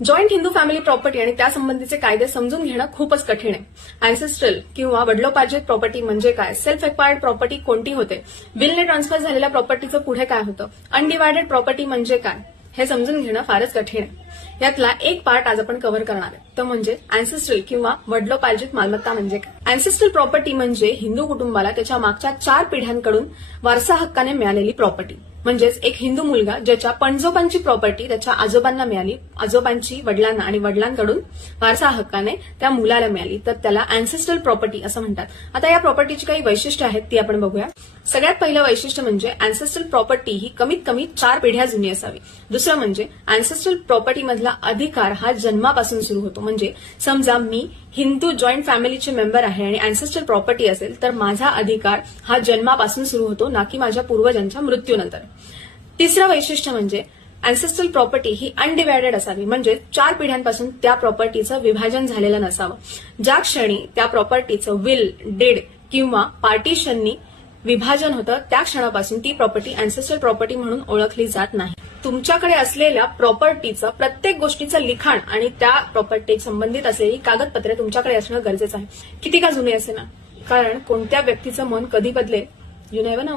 Joint Hindu family property आणि त्यासंबंधीचे कायदे समजून घेणं खूपच कठीण आहे। अँसेस्ट्रल किंवा वडिलोपार्जित प्रॉपर्टी म्हणजे काय, सेल्फ एक्वायर्ड प्रॉपर्टी कोणती होते, विलने ट्रान्सफर झालेल्या प्रॉपर्टीचं पुढे काय होतं, अनडिवायडेड प्रॉपर्टी म्हणजे काय, हे समजून घेणं फारच कठीण आहे। यातला एक पार्ट आज आपण कव्हर करणार आहे, तो म्हणजे अँसेस्ट्रल किंवा वडिलोपार्जित मालमत्ता म्हणजे काय। अँसेस्ट्रल प्रॉपर्टी म्हणजे हिंदू कुटुंबाला त्याच्या मागच्या 4 पिढ्यांकडून वारसा हक्काने मिळालेली प्रॉपर्टी। म्हणजेच एक हिंदू मुलगा ज्याच्या पणजोबांची प्रॉपर्टी त्याच्या आजोबांना मिळाली, आजोबांची वडिलांना आणि वडिलांकडून वारसा हक्काने त्या मुलाला मिळाली, तर त्याला अँसेस्ट्रल प्रॉपर्टी असं म्हणतात। आता या प्रॉपर्टीची काही वैशिष्ट्ये आहेत ती आपण बघूया। सगळ्यात पहिलं वैशिष्ट्य म्हणजे अँसेस्ट्रल प्रॉपर्टी ही कमीत कमी 4 पिढ्या जुनी असावी। दुसरं म्हणजे अँसेस्ट्रल प्रॉपर्टी मधला अधिकार हा जन्मापासून सुरू होतो। म्हणजे समजा मी हिंदू जॉईंट फॅमिलीचे मेंबर आहे आणि अँसेस्ट्रल प्रॉपर्टी असेल तर माझा अधिकार हा जन्मापासून सुरू होतो, ना की माझ्या पूर्वजांच्या मृत्यूनंतर। तिसरं वैशिष्ट्य म्हणजे अँसेस्ट्रल प्रॉपर्टी ही अनडिवायडेड असावी, म्हणजे 4 पिढ्यांपासून त्या प्रॉपर्टीचं विभाजन झालेलं नसावं। ज्या क्षणी त्या प्रॉपर्टीचं विल, डीड किंवा पार्टिशननी विभाजन होतं त्या क्षणापासून ती प्रॉपर्टी अँसेस्ट्रल प्रॉपर्टी म्हणून ओळखली जात नाही। तुमच्याकडे असलेल्या प्रॉपर्टीचं प्रत्येक गोष्टीचं लिखाण आणि त्या प्रॉपर्टी संबंधित असलेली कागदपत्रे तुमच्याकडे असणं गरजेचं आहे, किती का जुने असे ना, कारण कोणत्या व्यक्तीचं मन कधी बदलेल, यू नेव्हर नो।